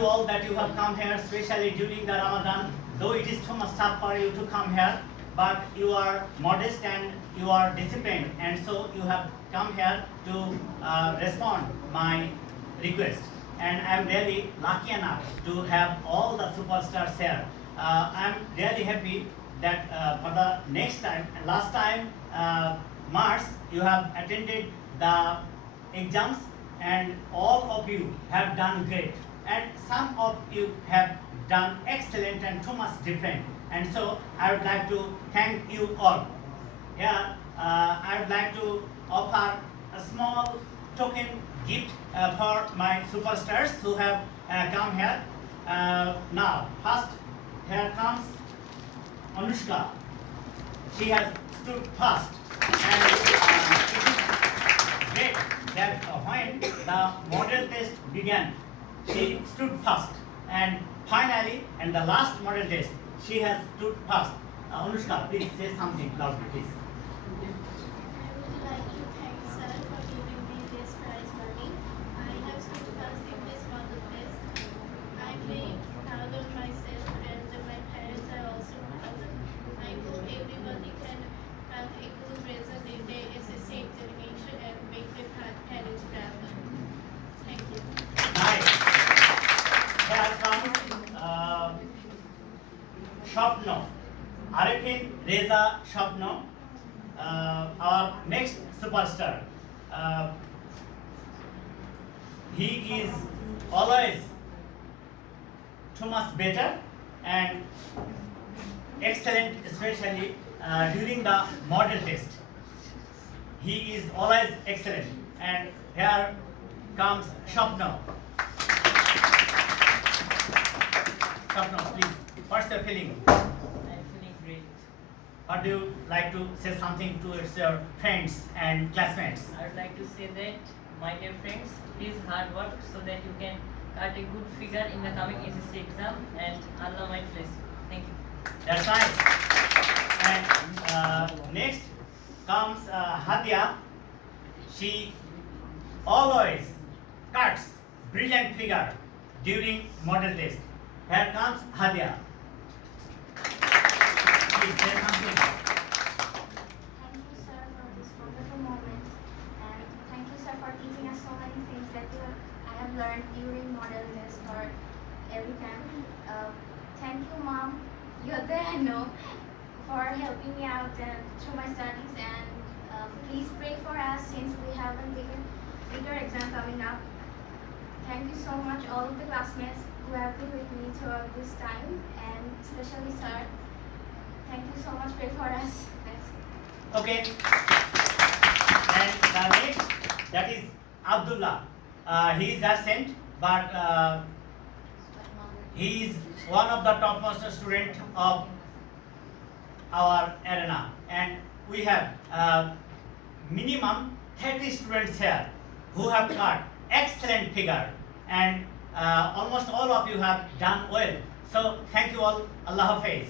you all that you have come here, especially during the Ramadan. Though it is too much tough for you to come here, but you are modest and you are disciplined, and so you have come here to respond my request. And I am really lucky enough to have all the superstars here. I am really happy that for the next time, last time March, you have attended the exams and all of you have done great. And some of you have done excellent and too much different. And so I would like to thank you all. Here, I would like to offer a small token gift for my superstars who have come here. Now, first, here comes Anushka. She has stood first, and it is great that when the model test began, she stood first, and finally, in the last model test, she has stood first. Anushka, please say something loudly, please. Shopno, Arifin Reza Shopno, our next superstar. He is always too much better and excellent, especially during the model test. He is always excellent. And here comes Shopno. Shopno, please. What's your feeling? I'm feeling great. Or do you like to say something to your friends and classmates? I would like to say that, my dear friends, please hard work so that you can cut a good figure in the coming SSC exam, and Allah might bless you. Thank you. That's right. And next comes Hadia. She always cuts brilliant figure during model test. Here comes Hadia. Please say something. Thank you, sir, for this wonderful moment, and thank you, sir, for teaching us so many things that I have learned during model test or every time. Thank you, Mom. You're there, I know, for helping me out through my studies, and please pray for us since we have a bigger exam coming up. Thank you so much, all of the classmates who have been with me throughout this time, and especially sir. Thank you so much. Pray for us. That's it. Okay. And the next, that is Abdullah. He is absent, but he is one of the topmost students of our arena, and we have minimum 30 students here who have got excellent figure, and almost all of you have done well. So thank you all. Allah Hafiz.